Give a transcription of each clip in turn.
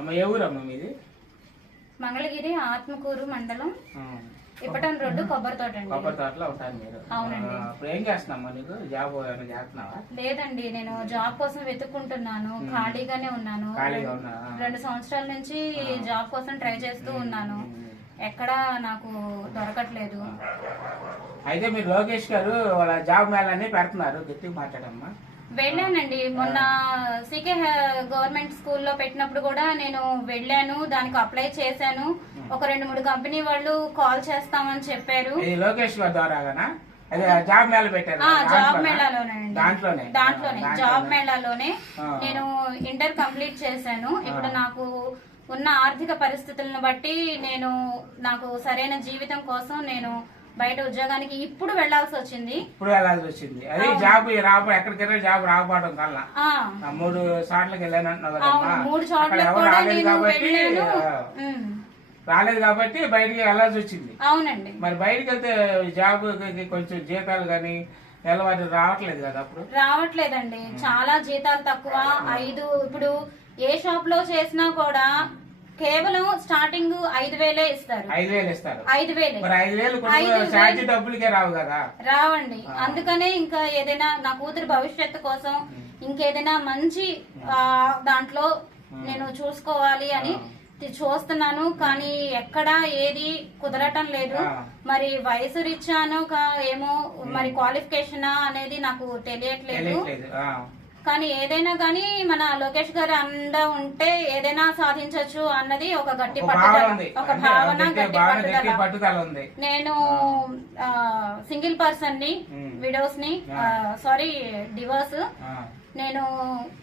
అమ్మ ఏ ఊరమ్మా మీది? మంగళగిరి ఆత్మకూరు మండలం ఇప్పటం రోడ్డు కొబ్బరి తోట అండి. కొబ్బరి తోటలో ఉంటారు మీరు? అవునండి. ఇప్పుడు ఏం చేస్తున్నామ్మా? నీకు జాబ్ ఏమైనా చేస్తున్నావా? లేదండి, నేను జాబ్ కోసం వెతుక్కుంటున్నాను. ఖాళీగానే ఉన్నాను. 2 సంవత్సరాల నుంచి జాబ్ కోసం ట్రై చేస్తూ ఉన్నాను. ఎక్కడా నాకు దొరకట్లేదు. అయితే మీరు లోకేష్ గారు వాళ్ళ జాబ్ మేళాన్ని పెడుతున్నారు, గట్టిగా మాట్లాడమ్మా. వెళ్ళానండి, మొన్న సీకే గవర్నమెంట్ స్కూల్లో పెట్టినప్పుడు కూడా నేను వెళ్ళాను, దానికి అప్లై చేశాను. ఒక 2-3 కంపెనీ వాళ్ళు కాల్ చేస్తామని చెప్పారు. లోకేష్ గారి ద్వారాగానా? అదే జాబ్ మేళా పెట్టారు? జాబ్ మేళాలోనే దాంట్లోనే జాబ్ మేళాలోనే నేను ఇంటర్ కంప్లీట్ చేశాను. ఇప్పుడు నాకు ఉన్న ఆర్థిక పరిస్థితులను బట్టి నాకు సరైన జీవితం కోసం నేను బయట ఉద్యోగానికి ఇప్పుడు వెళ్లాల్సి వచ్చింది. అదే జాబ్ ఎక్కడికైనా జాబ్ రాకపోవడం కల్లా 3 సార్లకి వెళ్ళాను అంటున్నావు కదా? 3 చోట్ల రాలేదు కాబట్టి బయటికి వెళ్లాల్సి వచ్చింది. అవునండి. మరి బయటకు వెళ్తే జాబ్ కొంచెం జీతాలు గాని నెలవారీ రావట్లేదు కదా? అప్పుడు రావట్లేదండి, చాలా జీతాలు తక్కువ. 5 ఇప్పుడు ఏ షాప్ లో చేసినా కూడా కేవలం స్టార్టింగ్ 5,000 ఇస్తారు. 5,000 డబ్బులకే రావు కదా? రావండి. అందుకనే ఇంకా ఏదైనా నా కూతురు భవిష్యత్తు కోసం ఇంకేదైనా మంచి దాంట్లో నేను చూసుకోవాలి అని చూస్తున్నాను. కానీ ఎక్కడా ఏది కుదరటం లేదు. మరి వయసు రీత్యానో ఏమో మరి క్వాలిఫికేషన్ అనేది నాకు తెలియట్లేదు. కానీ ఏదైనా కానీ మన లోకేష్ గారు అండ ఉంటే ఏదైనా సాధించవచ్చు అన్నది ఒక గట్టి పట్టుదల, ఒక భావన, గట్టి పట్టుదల ఉంది. నేను సింగిల్ పర్సన్ ని, విడోస్ ని, డివోర్స్. నేను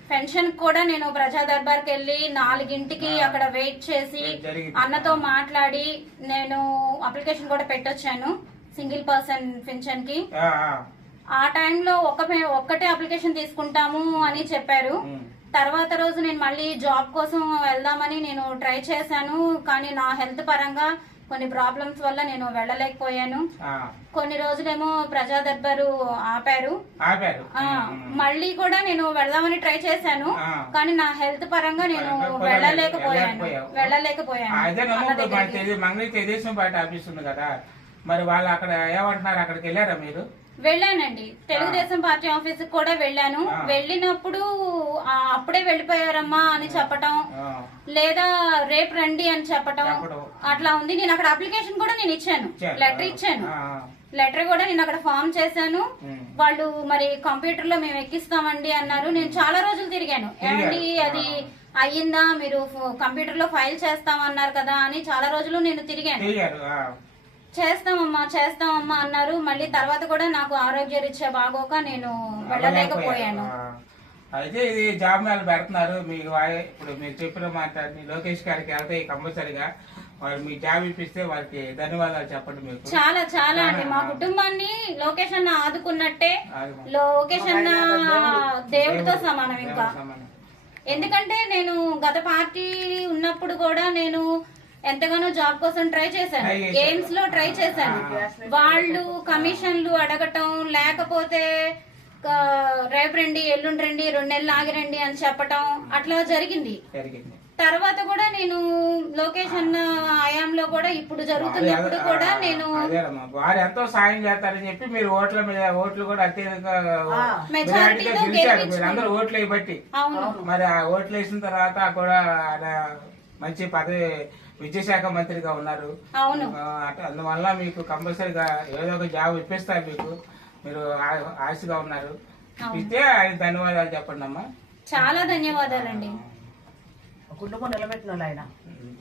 పెన్షన్ కూడా నేను ప్రజా దర్బార్కి వెళ్ళి 4ంటికి అక్కడ వెయిట్ చేసి అన్నతో మాట్లాడి నేను అప్లికేషన్ కూడా పెట్టొచ్చాను సింగిల్ పర్సన్ పెన్షన్ కి. ఆ టైంలో ఒక్కటే అప్లికేషన్ తీసుకుంటాము అని చెప్పారు. తర్వాత రోజు నేను మళ్ళీ జాబ్ కోసం వెళ్దామని నేను ట్రై చేశాను. కానీ నా హెల్త్ పరంగా కొన్ని ప్రాబ్లమ్స్ వల్ల నేను వెళ్ళలేకపోయాను. కొన్ని రోజులేమో ప్రజా దర్బారు ఆపారు. మళ్ళీ కూడా నేను వెళ్దామని ట్రై చేశాను. కానీ నా హెల్త్ పరంగా నేను వెళ్ళలేకపోయాను. మరి వాళ్ళు అక్కడ ఏమంటున్నారు? అక్కడికి వెళ్ళారా మీరు? వెళ్ళానండి, తెలుగుదేశం పార్టీ ఆఫీస్ కూడా వెళ్ళాను. వెళ్ళినప్పుడు అప్పుడే వెళ్ళిపోయారమ్మా అని చెప్పటం, లేదా రేపు రండి అని చెప్పటం అట్లా ఉంది. నేను అక్కడ అప్లికేషన్ కూడా నేను ఇచ్చాను, లెటర్ ఇచ్చాను. లెటర్ కూడా నేను అక్కడ ఫామ్ చేశాను. వాళ్ళు మరి కంప్యూటర్ లో మేము ఎక్కిస్తామండి అన్నారు. నేను చాలా రోజులు తిరిగాను. ఏమండి అది అయ్యిందా, మీరు కంప్యూటర్ లో ఫైల్ చేస్తామన్నారు కదా అని చాలా రోజులు నేను తిరిగాను. చేస్తామమ్మా అన్నారు. మళ్ళీ తర్వాత కూడా నాకు ఆరోగ్య రీత్యా బాగోక నేను వెళ్ళలేకపోయాను. అయితే ఇది జాబ్ మేళ పెడుతున్నారు. మీకు ఇప్పుడు మీరు చెప్పిన మాట్లాడి లోకేష్ గారికి వెళ్తే కంపల్సరిగా వాళ్ళు మీ జాబ్ ఇప్పిస్తే వారికి ధన్యవాదాలు చెప్పండి. మీకు చాలా చాలా అండి, మా కుటుంబాన్ని లోకేష్ అన్న ఆదుకున్నట్టే. లోకేష్ అన్న దేవుడితో సమానం. ఇంకా ఎందుకంటే నేను గత పార్టీ ఉన్నప్పుడు కూడా నేను ఎంతగానో జాబ్ కోసం ట్రై చేశాను, గేమ్స్ లో ట్రై చేశాను. వాళ్ళు కమిషన్లు అడగటం, లేకపోతే రేపు రండి, ఎల్లుండి రండి, 2 నెలలు ఆగిరండి అని చెప్పటం అట్లా జరిగింది. తర్వాత కూడా నేను లోకేష్ అన్న హయాంలో కూడా ఇప్పుడు జరుగుతున్నప్పుడు కూడా నేను వారు ఎంతో సాయం చేస్తారని చెప్పి మీరు ఓట్లు కూడా అత్యధిక అందరూ ఓట్లు వేయబట్టి మరి ఆ ఓట్లు వేసిన తర్వాత కూడా మంచి పదవి విద్యాశాఖ మంత్రిగా ఉన్నారు. అందువల్ల మీకు కంపల్సరీగా ఏదో ఒక జాబ్ ఇప్పిస్తారు. మీరు ఆశగా ఉన్నారు. ఇస్తే ఆయన ధన్యవాదాలు చెప్పండి అమ్మా. చాలా ధన్యవాదాలండి. కుటుంబం నిలబెట్టిన ఆయన.